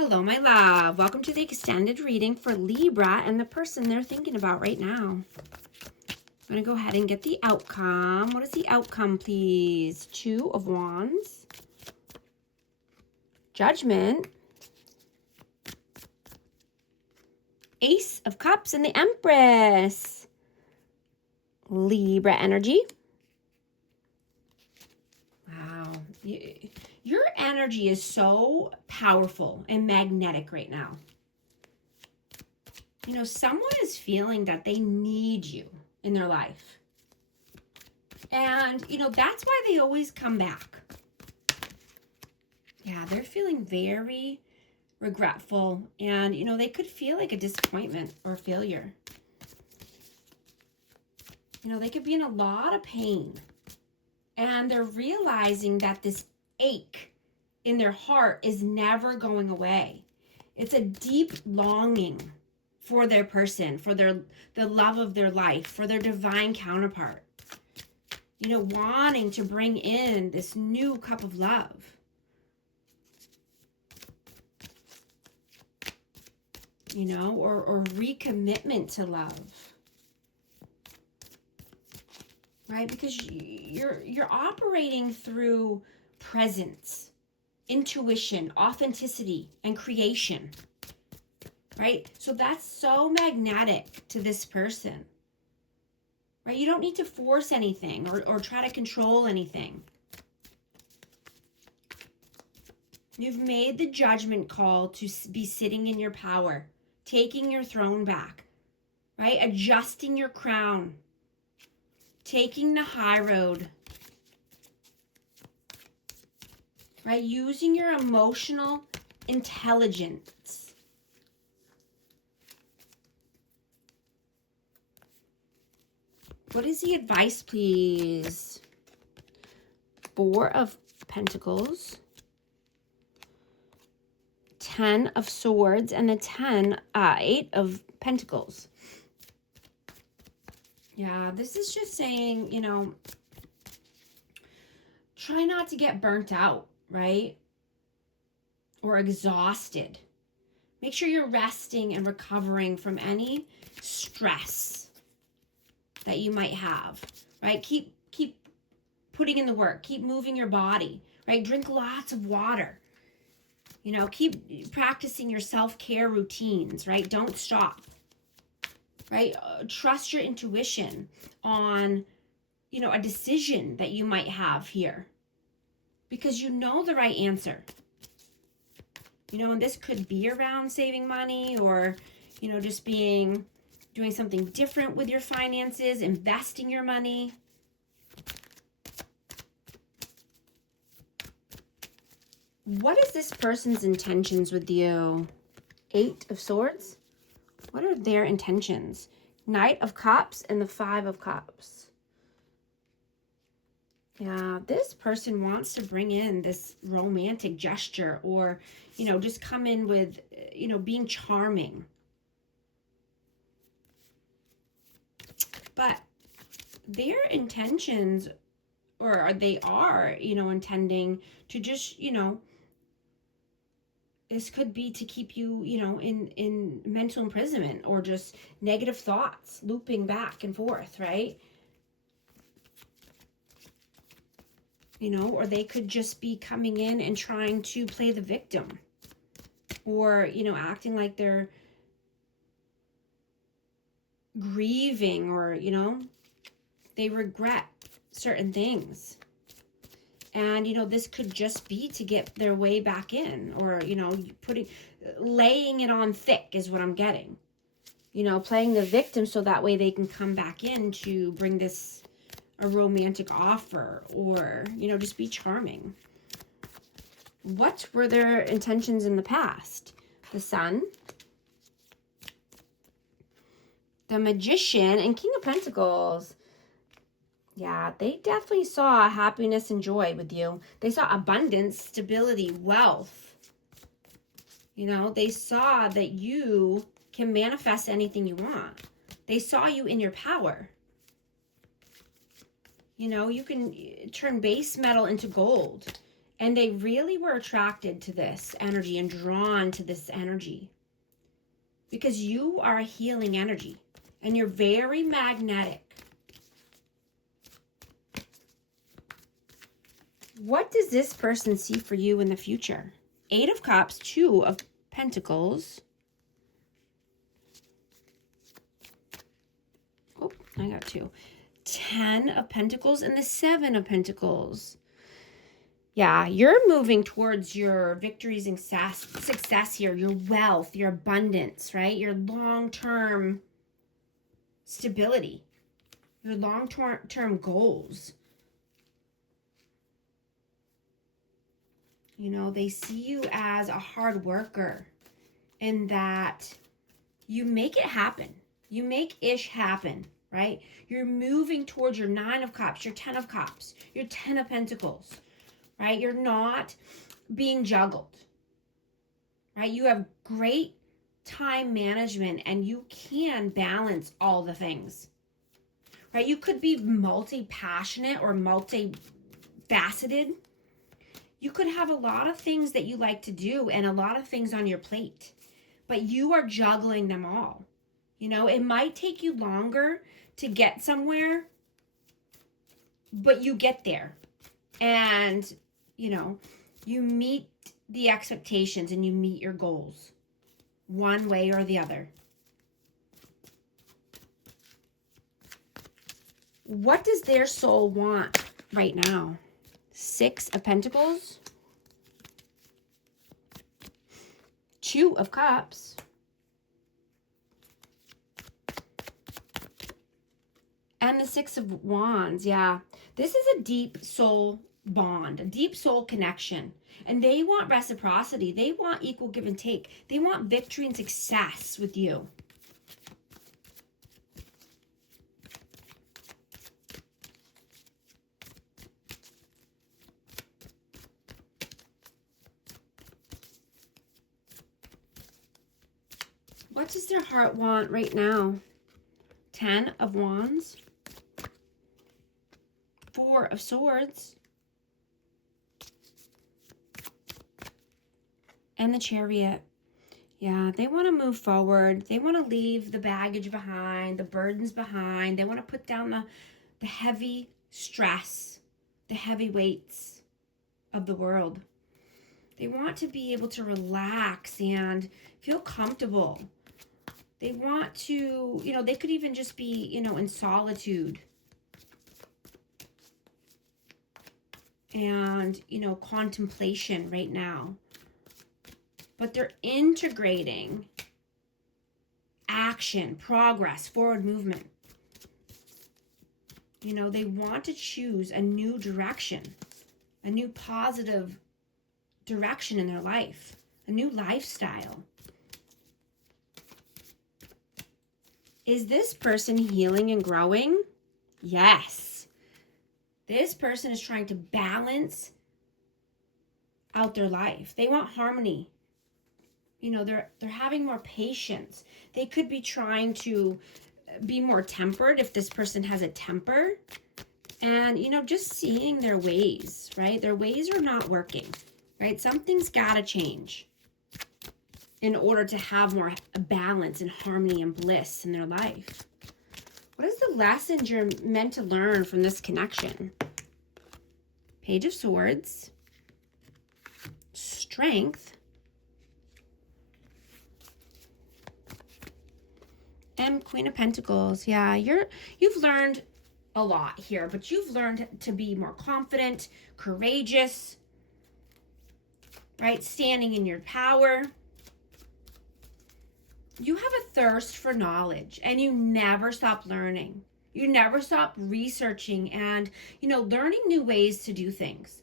Hello, my love. Welcome to the extended reading for Libra and the person they're thinking about right now. I'm going to go ahead and get the outcome. What is the outcome, please? 2 of Wands. Judgment. Ace of Cups and the Empress. Libra energy. Wow. Your energy is so powerful and magnetic right now. You know, someone is feeling that they need you in their life. And, you know, that's why they always come back. Yeah, they're feeling very regretful. And, you know, they could feel like a disappointment or failure. You know, they could be in a lot of pain. And they're realizing that this ache in their heart is never going away. It's a deep longing for their person, for the love of their life, for their divine counterpart. You know, wanting to bring in this new cup of love. You know, or recommitment to love. Right? Because you're operating through presence, intuition, authenticity, and creation. Right? So that's so magnetic to this person. Right? You don't need to force anything or try to control anything. You've made the judgment call to be sitting in your power, taking your throne back, right? Adjusting your crown, taking the high road, right? Using your emotional intelligence. What is the advice, please? 4 of Pentacles, 10 of Swords, and the 8 of Pentacles. Yeah, this is just saying, you know, try not to get burnt out, right? Or exhausted. Make sure you're resting and recovering from any stress that you might have, right? Keep putting in the work. Keep moving your body, right? Drink lots of water. You know, keep practicing your self-care routines, right? Don't stop. Right? Trust your intuition on, you know, a decision that you might have here. Because you know the right answer. You know, and this could be around saving money or, you know, just doing something different with your finances, investing your money. What is this person's intentions with you? 8 of Swords. What are their intentions? Knight of Cups and the 5 of Cups. Yeah, this person wants to bring in this romantic gesture or, you know, just come in with, you know, being charming. But their intentions, or they are, you know, intending to just, you know, this could be to keep you, you know, in mental imprisonment or just negative thoughts looping back and forth, right? You know, or they could just be coming in and trying to play the victim or, you know, acting like they're grieving or, you know, they regret certain things. And, you know, this could just be to get their way back in or, you know, laying it on thick is what I'm getting. You know, playing the victim so that way they can come back in to bring this a romantic offer or, you know, just be charming. What were their intentions in the past? The Sun, the Magician, and King of Pentacles. Yeah, they definitely saw happiness and joy with you. They saw abundance, stability, wealth. You know, they saw that you can manifest anything you want. They saw you in your power. You know, you can turn base metal into gold. And they really were attracted to this energy and drawn to this energy because you are a healing energy and you're very magnetic. What does this person see for you in the future? 8 of Cups, 2 of Pentacles. Oh, I got 2. 10 of Pentacles and the 7 of Pentacles. Yeah, you're moving towards your victories and success here, your wealth, your abundance, right? Your long-term stability, your long-term goals. You know, they see you as a hard worker and that you make it happen. You make ish happen, right? You're moving towards your 9 of Cups, your 10 of Cups, your 10 of Pentacles. Right? You're not being juggled, right? You have great time management and you can balance all the things, right? You could be multi-passionate or multi-faceted. You could have a lot of things that you like to do and a lot of things on your plate, but you are juggling them all. You know, it might take you longer to get somewhere, but you get there. And you know, you meet the expectations and you meet your goals one way or the other. What does their soul want right now? 6 of Pentacles, 2 of Cups, and the 6 of Wands. Yeah, this is a deep soul bond, a deep soul connection, and they want reciprocity. They want equal give and take. They want victory and success with you. What does their heart want right now? 10 of Wands, 4 of Swords, and the Chariot. Yeah, they want to move forward. They want to leave the baggage behind, the burdens behind. They want to put down the heavy stress, the heavy weights of the world. They want to be able to relax and feel comfortable. They want to, you know, they could even just be, you know, in solitude. And, you know, contemplation right now. But they're integrating action, progress, forward movement. You know, they want to choose a new direction, a new positive direction in their life, a new lifestyle. Is this person healing and growing? Yes. This person is trying to balance out their life. They want harmony. You know, they're having more patience. They could be trying to be more tempered if this person has a temper. And, you know, just seeing their ways, right? Their ways are not working, right? Something's got to change in order to have more balance and harmony and bliss in their life. What is the lessons you're meant to learn from this connection? Page of Swords, Strength, and Queen of Pentacles. Yeah, you've learned a lot here, but you've learned to be more confident, courageous, right? Standing in your power. You have a thirst for knowledge and you never stop learning. You never stop researching and, you know, learning new ways to do things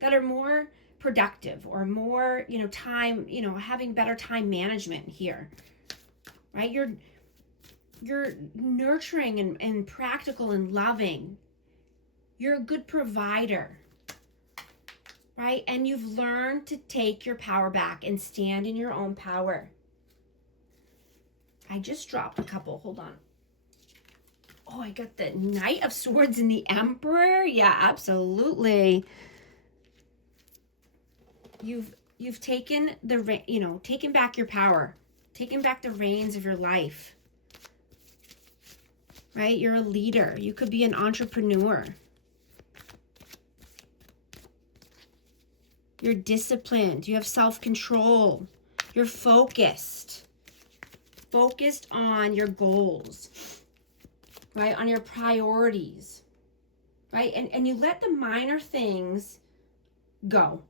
that are more productive or more, you know, time, you know, having better time management here, right? You're nurturing and practical and loving. You're a good provider, right? And you've learned to take your power back and stand in your own power. I just dropped a couple. Hold on. Oh, I got the Knight of Swords and the Emperor. Yeah, absolutely. You've taken taken back your power, taken back the reins of your life. Right? You're a leader. You could be an entrepreneur. You're disciplined. You have self-control. You're focused. Focused on your goals. Right? On your priorities. Right? And you let the minor things go.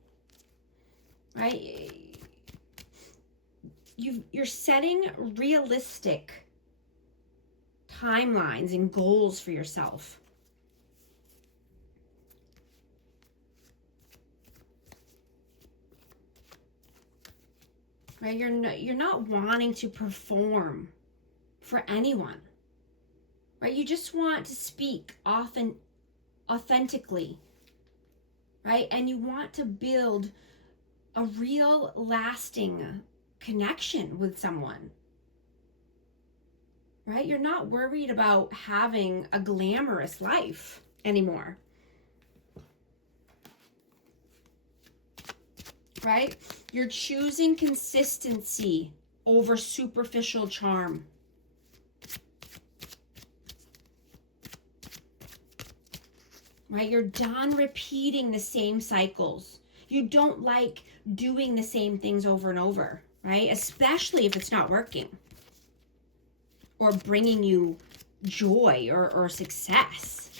Right? You're setting realistic timelines and goals for yourself. Right? You're not wanting to perform for anyone. Right? You just want to speak authentically. Right? And you want to build a real lasting connection with someone. Right? You're not worried about having a glamorous life anymore. Right? You're choosing consistency over superficial charm. Right? You're done repeating the same cycles. You don't like doing the same things over and over, right? Especially if it's not working or bringing you joy or success.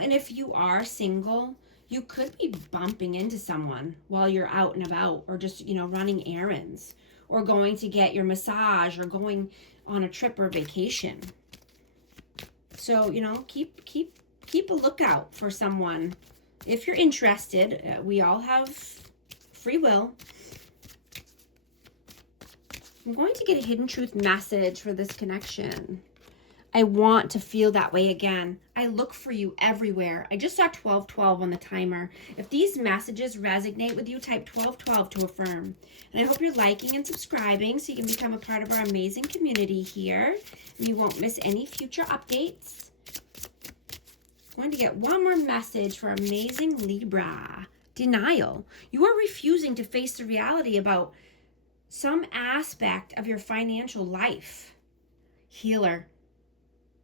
And if you are single, you could be bumping into someone while you're out and about, or just, running errands, or going to get your massage, or going on a trip or vacation. So, keep a lookout for someone. If you're interested, we all have free will. I'm going to get a hidden truth message for this connection. I want to feel that way again. I look for you everywhere. I just saw 1212 on the timer. If these messages resonate with you, type 1212 to affirm. And I hope you're liking and subscribing so you can become a part of our amazing community here. And you won't miss any future updates. I'm going to get one more message for amazing Libra. Denial. You are refusing to face the reality about some aspect of your financial life. Healer.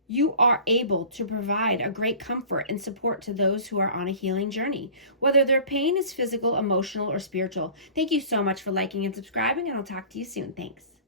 You are able to provide a great comfort and support to those who are on a healing journey, whether their pain is physical, emotional, or spiritual. Thank you so much for liking and subscribing, and I'll talk to you soon. Thanks.